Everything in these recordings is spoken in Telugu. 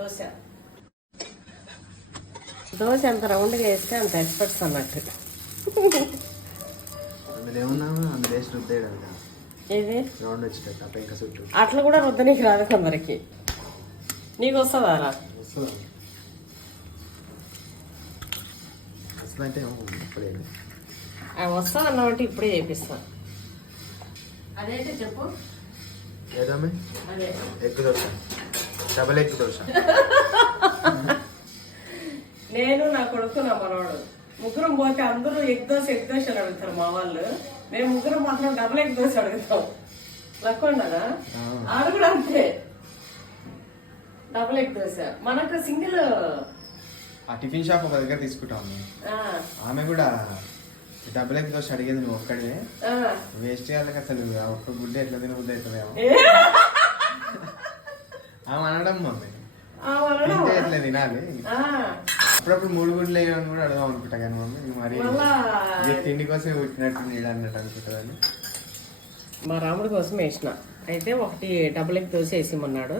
దోశ దోశ ఎంత రౌండ్గా వేస్తే అంత ఎక్స్పర్ట్స్ అన్నట్టు. ఏది అట్లా కూడా రుద్దనీకి రాదు కొందరికి. నీకు వస్తుందా రా? వస్తా అన్నావంటే ఇప్పుడే చేపిస్తా. అదైతే చెప్పు. Egg dosa, double egg dosa. నేను నా కొడుకు నా మనవాడు ముగ్గురం పోతే అందరూ ఎగ్ దోశ అని అడుగుతారు మా వాళ్ళు. మేము ముగ్గురం మాత్రం డబల్ ఎగ్ దోశ అడుగుతాం. లక్కొండనా ఆడ కూడా అంతే, డబుల్ ఎగ్ దోశ. మనకు సింగిల్ ఆ టిఫిన్ షాప్ ఒక దగ్గర తీసుకుంటాము. ఆమె కూడా డబుల్ ఎగ్ దోశ అడిగేది నువ్వు ఒక్కడే. వేస్ట్ చేయాలి అసలు, ఒక్క గుడ్డ ఎట్లా తినబుద్ది అవుతుందేమో ఆమె అనడం. మమ్మీ ఎట్లా తినాలి, అప్పుడప్పుడు 3 గుడ్లు వేయమని కూడా అడదాం అనుకుంటా. కానీ మమ్మీ మరి తిండి కోసం పుట్టినట్టు అన్నట్టు అనుకుంటుందని మా రాముడి కోసం వేసిన. అయితే ఒకటి డబుల్ ఎగ్ దోశ వేసిమన్నాడు.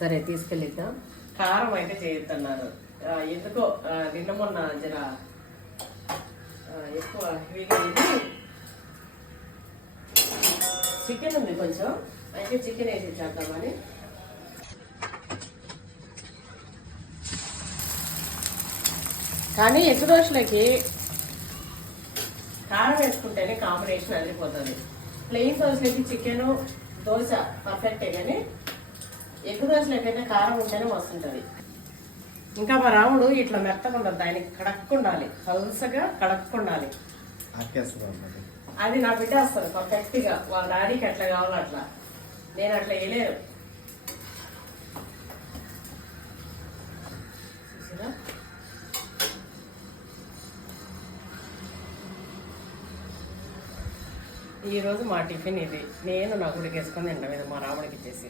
సరే తీసుకెళ్ళిద్దాం. కారం అయితే చేయొద్దన్నారు. ఎందుకో నిన్న మొన్న జర ఎక్కువ హెవీగా చికెన్ ఉంది కొంచెం, అయితే చికెన్ వేసి చేద్దామని. కానీ ఎగ్ దోశలకి కారం వేసుకుంటేనే కాంబినేషన్ అదిరిపోతుంది. ప్లెయిన్ దోశలకి చికెన్ దోశ పర్ఫెక్టే, కానీ ఎగ్ దోశలకైతే కారం ఉంటేనే వస్తుంటుంది. ఇంకా మా రాముడు ఇట్లా మెత్తకుండదు, ఆయనకి కడక్కుండాలి, పలుసగా కడక్కుండాలి. అది నా బిడ్డ వస్తుంది పర్ఫెక్ట్గా. వాళ్ళ డాడీకి ఎట్లా కావాలో అట్లా, నేను అట్లా వేయలేరు. ఈరోజు మా టిఫిన్ ఇది. నేను నా గుడికి వేసుకొని తింటాం, ఇది మా రాముడికి ఇచ్చేసి.